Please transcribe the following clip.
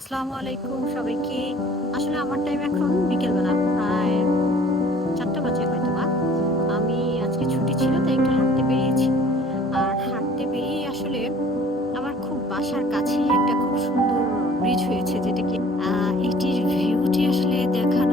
আসসালামু আলাইকুম সবাইকে। আসলে আমার টাইম এখন বিকেলবেলা প্রায় ৪টা বাজে হয়তোবা। আমি আজকে ছুটি ছিল তাই একটু হাঁটতে বেরিয়েছি। আর হাঁটতে বেরিয়ে আসলে আমার খুব বাসার কাছেই একটা খুব সুন্দর ব্রিজ হয়েছে যেটা কি আ এটির ভিউটি আসলে দেখার